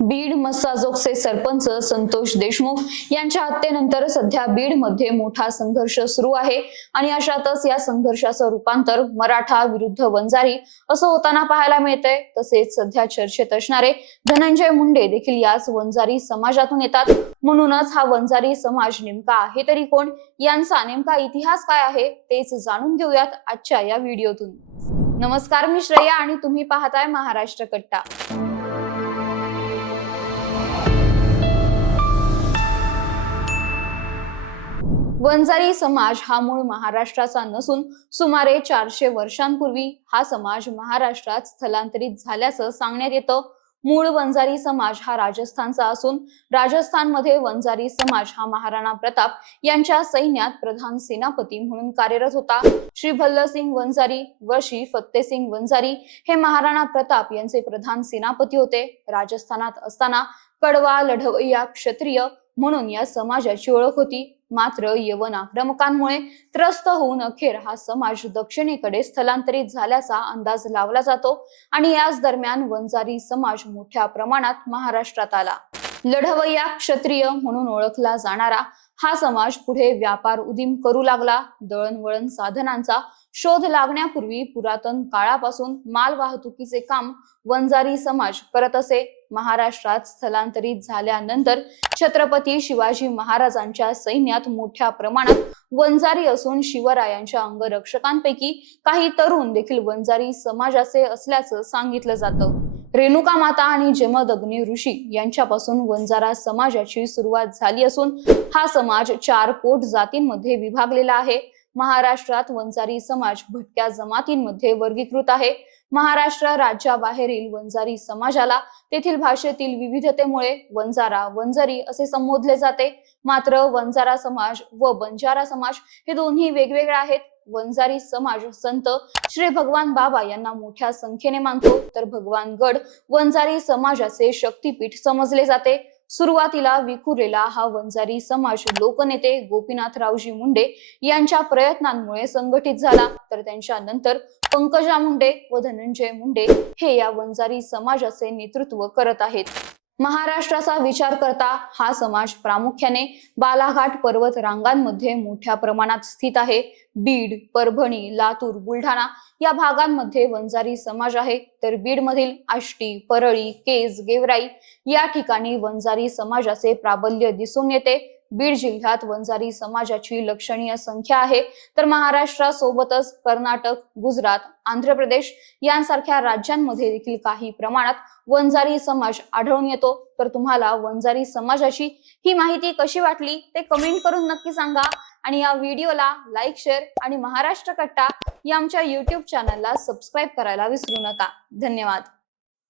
बीड मस्साजोगचे सरपंच संतोष देशमुख यांच्या हत्येनंतर सध्या बीडमध्ये मोठा संघर्ष सुरू आहे. आणि अशातच या संघर्षाचं रूपांतर मराठा विरुद्ध वंजारी असं होताना पाहायला मिळतंय. तसेच सध्या चर्चेत असणारे धनंजय मुंडे देखील याच वंजारी समाजातून येतात. म्हणूनच हा वंजारी समाज नेमका आहे तरी कोण? यांचा नेमका इतिहास काय आहे? तेच जाणून घेऊयात आजच्या या व्हिडिओतून. नमस्कार मी श्रेया आणि तुम्ही पाहताय महाराष्ट्र कट्टा. वंजारी समाज हा मूळ महाराष्ट्राचा नसून सुमारे चारशे वर्षांपूर्वी हा समाज महाराष्ट्रात स्थलांतरित झाल्याचं सांगण्यात येतं. मूळ वंजारी समाज हा राजस्थानचा असून राजस्थानमध्ये वंजारी समाज हा महाराणा प्रताप यांच्या सैन्यात प्रधान सेनापती म्हणून कार्यरत होता. श्री भल्लसिंग वंजारी व श्री फत्तेसिंग वंजारी हे महाराणा प्रताप यांचे प्रधान सेनापती होते. राजस्थानात असताना कडवा लढवय्या क्षत्रिय म्हणून या समाजाची ओळख होती. मात्र यवन आक्रमकांमुळे त्रस्त होऊन अखेर हा समाज दक्षिणेकडे स्थलांतरित झाल्याचा अंदाज लावला जातो आणि याच दरम्यान वंजारी समाज मोठ्या प्रमाणात महाराष्ट्रात आला. लढवय्या क्षत्रिय म्हणून ओळखला जाणारा हा समाज पुढे व्यापार उदीम करू लागला. दळणवळण साधनांचा शोध लागण्यापूर्वी पुरातन काळापासून माल वाहतुकीचे काम वंजारी समाज करत असे. महाराष्ट्रात स्थलांतरित झाल्यानंतर छत्रपती शिवाजी महाराजांच्या सैन्यात मोठ्या प्रमाणात वंजारी असून शिवरायांच्या अंगरक्षकांपैकी काही तरुण देखील वंजारी समाजाचे असल्याचं सांगितलं जातं. रेणुका माता आणि जमदग्नी ऋषी यांच्यापासून वंजारा समाजाची सुरुवात झाली असून हा समाज चार पोट जातींमध्ये विभागलेला आहे. महाराष्ट्रात वंजारी समाज भटक्या जमातींमध्ये वर्गीकृत आहे. महाराष्ट्र राज्याबाहेरील वंजारी समाजाला तेथील भाषेतील विविधतेमुळे वंजारा वंजारी असे संबोधले जाते. मात्र वंजारा समाज व बंजारा समाज हे दोन्ही वेगवेगळे आहेत. वंजारी समाज संत श्री भगवान बाबा यांना मोठ्या संख्येने मानतो. तर भगवान गड वंजारी समाजाचे शक्तीपीठ समजले जाते. सुरुवातीला विखुरलेला हा वंजारी समाज लोकनेते गोपीनाथरावजी मुंडे यांच्या प्रयत्नांमुळे संघटित झाला. तर त्यांच्या नंतर पंकजा मुंडे व धनंजय मुंडे हे या वंजारी समाजाचे नेतृत्व करत आहेत. महाराष्ट्राचा विचार करता हा समाज प्रामुख्याने बालाघाट पर्वत रांगांमध्ये मोठ्या प्रमाणात स्थित आहे. बीड परभणी लातूर बुलढाणा या भागांमध्ये वंजारी समाज आहे. तर बीड मधील आष्टी परळी केज गेवराई या ठिकाणी वंजारी समाजाचे प्राबल्य दिसून येते. बीड जिल्ह्यात वंजारी समाजाची लक्षणीय संख्या आहे. तर महाराष्ट्रासोबतच कर्नाटक गुजरात आंध्र प्रदेश यांसारख्या राज्यांमध्ये देखील काही प्रमाणात वंजारी समाज आढळून येतो. तर तुम्हाला वंजारी समाजाची ही माहिती कशी वाटली ते कमेंट करून नक्की सांगा. आणि या व्हिडिओला लाईक शेअर आणि महाराष्ट्र कट्टा या आमच्या युट्यूब चॅनलला सबस्क्राईब करायला विसरू नका. धन्यवाद.